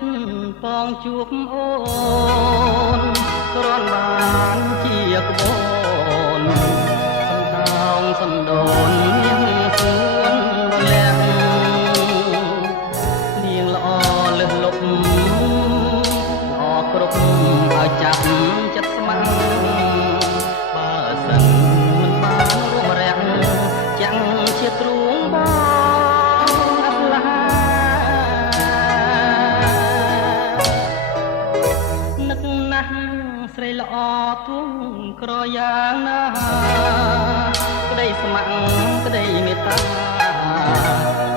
ចិត្តបងជួបអូនគ្រាន់បានជាក្បូនសណ្ដោននាងសឿនរលាក់នាងល្អលើសលប់ល្អគ្រប់ឲ្យចាប់ចិត្តស្ម័គ្របើសិនមិនបានរួមរាក់ចាំងជាទ្រូងបងអត់ឡានឹកណាស់ស្រីល្អទួងក្រយ៉ាងណាក្តីស្ម័គ្រក្តីមេត្តា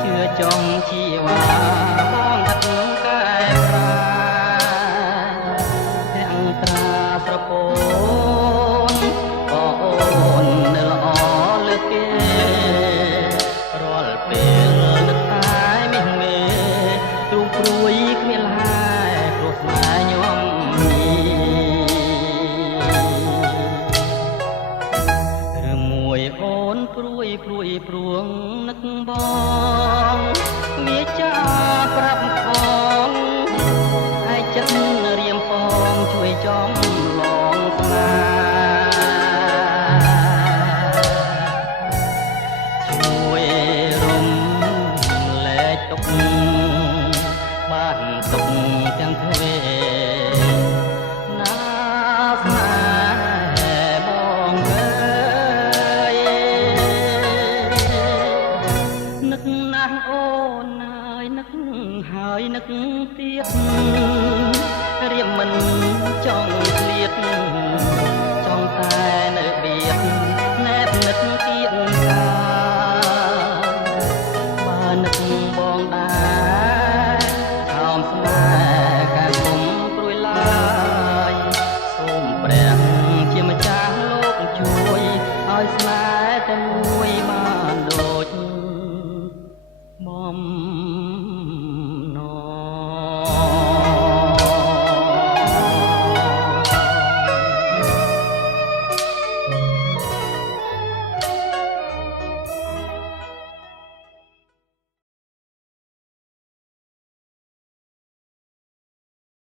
ជឿចង់ជីវ៉ាបងដឹកកែប្រាទាំងត្រាស្រពោនក៏អូននៅល្អលើកគេរាល់ពេលនឹកតែមាសមេទ្រូងព្រួយគ្មានឡាយព្រោះស្នេហ៍ញោមរឿងមួយអូនព្រួយព្រួងនឹកបងវាចាប្រាប់ផងឯចិត្តរៀមផងជួយចង់